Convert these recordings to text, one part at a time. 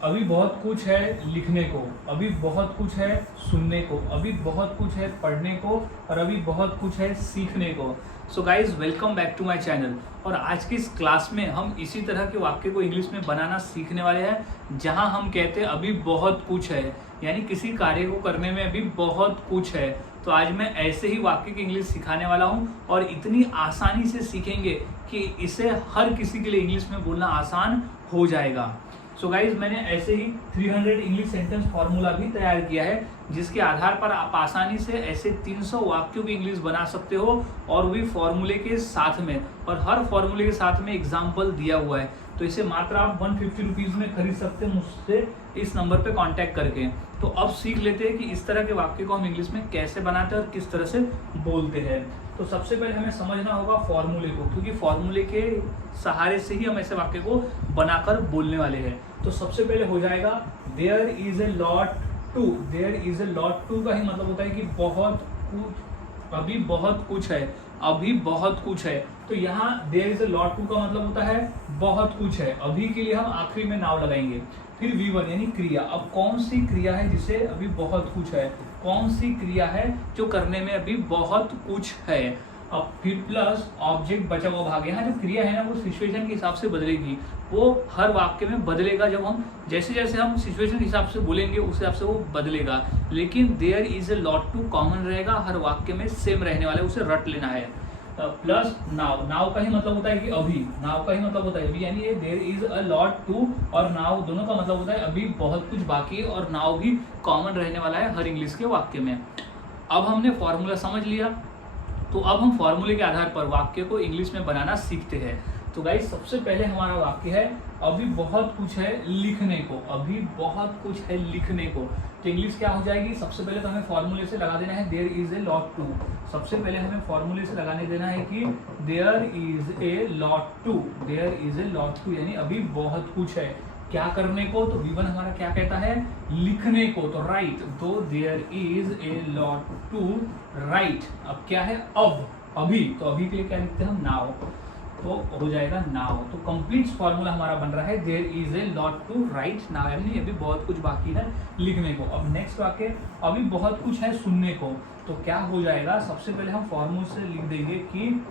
अभी बहुत कुछ है लिखने को, अभी बहुत कुछ है सुनने को, अभी बहुत कुछ है पढ़ने को और अभी बहुत कुछ है सीखने को। So guys welcome back to my channel. और आज की इस क्लास में हम इसी तरह के वाक्य को इंग्लिश में बनाना सीखने वाले हैं जहां हम कहते हैं अभी बहुत कुछ है, यानी किसी कार्य को करने में अभी बहुत कुछ है। तो आज मैं ऐसे ही वाक्य की इंग्लिश सिखाने वाला हूं और इतनी आसानी से सीखेंगे कि इसे हर किसी के लिए इंग्लिश में बोलना आसान हो जाएगा। सो गाइज मैंने ऐसे ही 300 इंग्लिश सेंटेंस फार्मूला भी तैयार किया है जिसके आधार पर आप आसानी से ऐसे 300 वाक्यों की इंग्लिश बना सकते हो और भी फॉर्मूले के साथ में, और हर फॉर्मूले के साथ में एग्जाम्पल दिया हुआ है। तो इसे मात्र आप 150 रुपीज़ में खरीद सकते हैं मुझसे इस नंबर पे कांटेक्ट करके। तो अब सीख लेते हैं कि इस तरह के वाक्य को हम इंग्लिश में कैसे बनाते हैं और किस तरह से बोलते हैं। तो सबसे पहले हमें समझना होगा फॉर्मूले को, क्योंकि फॉर्मूले के सहारे से ही हम ऐसे वाक्य को बनाकर बोलने वाले हैं। तो सबसे पहले हो जाएगा there is a lot to. There is a lot to का ही मतलब होता है कि बहुत कुछ, अभी बहुत कुछ है, अभी बहुत कुछ है। तो यहाँ there is a lot to का मतलब होता है बहुत कुछ है। अभी के लिए हम आखिरी में नाउन लगाएंगे। फिर V1 यानी क्रिया। अब कौन सी क्रिया है जिसे अभी बहुत कुछ है, कौन सी क्रिया है जो करने में अभी बहुत कुछ है। अब फिर प्लस ऑब्जेक्ट बचा हुआ भाग। यहाँ जो क्रिया है ना वो सिचुएशन के हिसाब से बदलेगी, वो हर वाक्य में बदलेगा। जब हम जैसे जैसे हम सिचुएशन के हिसाब से बोलेंगे उस हिसाब से वो बदलेगा। लेकिन there is a lot to common रहेगा, हर वाक्य में सेम रहने वाला है, उसे रट लेना है। Plus now. नाउ का ही मतलब होता है कि अभी। नाउ का ही मतलब होता है अभी, यानी ये there is a lot to और नाउ दोनों का मतलब होता है अभी बहुत कुछ बाकी है, और नाउ भी कॉमन रहने वाला है हर इंग्लिश के वाक्य में। अब हमने फॉर्मूला समझ लिया, तो अब हम फॉर्मूले के आधार पर वाक्य को इंग्लिश में बनाना सीखते हैं। तो गाइस सबसे पहले हमारा वाक्य है अभी बहुत कुछ है लिखने को। अभी बहुत कुछ है लिखने को। तो इंग्लिश क्या हो जाएगी, सबसे पहले तो हमें फॉर्मूले से लगा देना है there is a lot to. सबसे पहले हमें फॉर्मूले से लगाने देना है कि there is a lot to. There is a lot to यानी अभी बहुत कुछ है क्या करने को। तो V1 हमारा क्या कहता है, लिखने को, तो राइट। तो there is a lot to write. अब क्या है, अब, अभी। तो अभी के लिए क्या लिखते हैं हम, नाउ। तो हो जाएगा नाउ। तो कंप्लीट फॉर्मूला हमारा बन रहा है there is a lot to write now, यानी अभी बहुत कुछ बाकी है लिखने को। अब नेक्स्ट वाक्य अभी बहुत कुछ है सुनने को। तो क्या हो जाएगा, सबसे पहले हम फॉर्मूले से लिख देंगे कि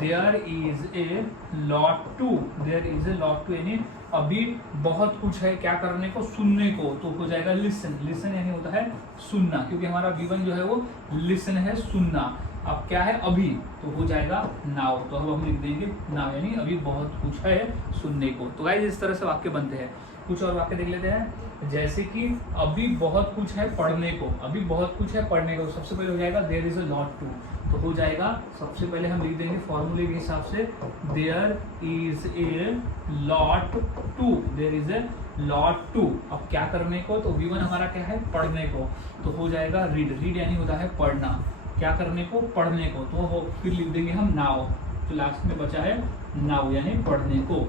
there is a lot to. There is a lot to यानी अभी बहुत कुछ है क्या करने को, सुनने को। तो हो जाएगा लिसन। लिसन यानी होता है सुनना, क्योंकि हमारा V1 जो है वो लिसन है, सुनना। अब क्या है, अभी। तो हो जाएगा नाउ। तो अब हम लिख देंगे नाउ, यानी अभी बहुत कुछ है सुनने को। तो गाइस इस तरह से वाक्य बनते हैं। कुछ और वाक्य देख लेते हैं, जैसे कि अभी बहुत कुछ है पढ़ने को। अभी बहुत कुछ है पढ़ने को। सबसे पहले हो जाएगा there is a lot to. तो हो जाएगा सबसे पहले हम लिख देंगे फॉर्मूले के हिसाब से there is a lot to. There is a lot to. अब क्या करने को, तो V1 हमारा क्या है, पढ़ने को। तो हो जाएगा रीड। रीड यानी होता है पढ़ना, क्या करने को, पढ़ने को। तो हो फिर लिख देंगे हम नाउ। तो लास्ट में बचा है नाउ यानी पढ़ने को।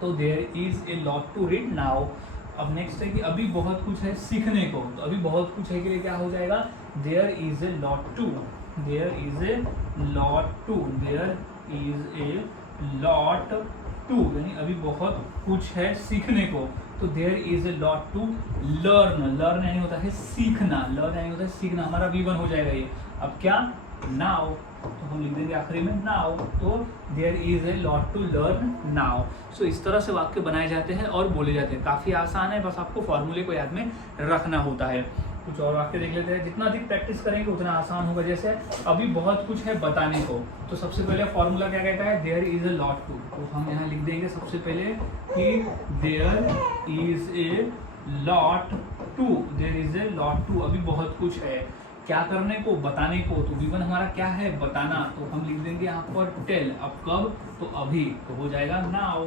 तो there is a lot to read now. अब नेक्स्ट है कि अभी बहुत कुछ है सीखने को। तो अभी बहुत कुछ है के लिए क्या हो जाएगा, there is a lot to. There is a lot to. There is a lot to यानी अभी बहुत कुछ है सीखने को। तो there is a lot to learn. Learn यानी होता है सीखना। लर्न यानी होता है सीखना। हमारा V1 हो जाएगा ये। अब क्या, नाउ। तो हम लिख देंगे आखिरी में नाउ। तो there is a lot to learn now. So इस तरह से वाक्य बनाए जाते हैं और बोले जाते हैं। काफ़ी आसान है, बस आपको फॉर्मूले को याद में रखना होता है। कुछ और वाक्य देख लेते हैं। जितना अधिक प्रैक्टिस करेंगे उतना आसान होगा। जैसे अभी बहुत कुछ है बताने को। तो सबसे पहले फॉर्मूला क्या कहता है, there is a lot to. तो हम यहाँ लिख देंगे सबसे पहले कि there is a lot to. There is a lot to. अभी बहुत कुछ है क्या करने को, बताने को। तो V1 हमारा क्या है, बताना। तो हम लिख देंगे यहाँ पर टेल। अब कब, तो अभी। तो हो जाएगा नाउ।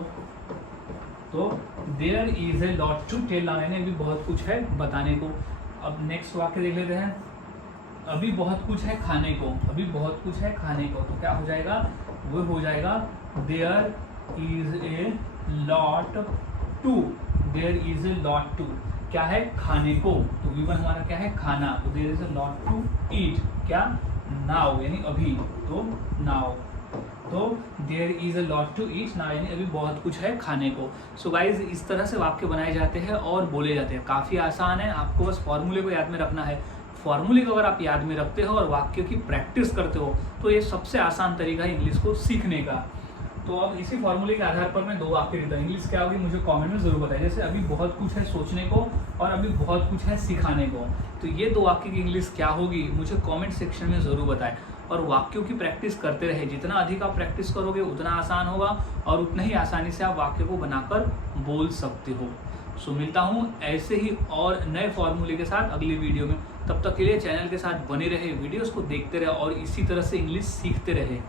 तो there is a lot to tell now यानी अभी बहुत कुछ है बताने को। अब नेक्स्ट वाक्य देख लेते हैं, अभी बहुत कुछ है खाने को। अभी बहुत कुछ है खाने को। तो क्या हो जाएगा, वो हो जाएगा there is a lot to. There is a lot to क्या है, खाने को। तो V1 हमारा क्या है, खाना। तो there is a lot to eat, क्या, नाउ यानी अभी। तो नाउ। तो there is a lot to eat ना, यानी अभी बहुत कुछ है खाने को। सो गाइज इस तरह से वाक्य बनाए जाते हैं और बोले जाते हैं। काफ़ी आसान है, आपको बस फॉर्मूले को याद में रखना है। फॉर्मूले को अगर आप याद में रखते हो और वाक्यों की प्रैक्टिस करते हो तो ये सबसे आसान तरीका है इंग्लिश को सीखने का। तो अब इसी फॉर्मूले के आधार पर मैं 2 वाक्य देता हूँ। इंग्लिश क्या होगी मुझे कमेंट में ज़रूर बताएं। जैसे अभी बहुत कुछ है सोचने को और अभी बहुत कुछ है सिखाने को, तो ये 2 वाक्य की इंग्लिश क्या होगी मुझे कमेंट सेक्शन में ज़रूर बताएं। और वाक्यों की प्रैक्टिस करते रहे, जितना अधिक आप प्रैक्टिस करोगे उतना आसान होगा और उतना ही आसानी से आप वाक्य को बनाकर बोल सकते हो। सो मिलता हूँ ऐसे ही और नए फॉर्मूले के साथ अगली वीडियो में। तब तक के लिए चैनल के साथ बने रहे, वीडियोस को देखते रहे और इसी तरह से इंग्लिश सीखते रहे।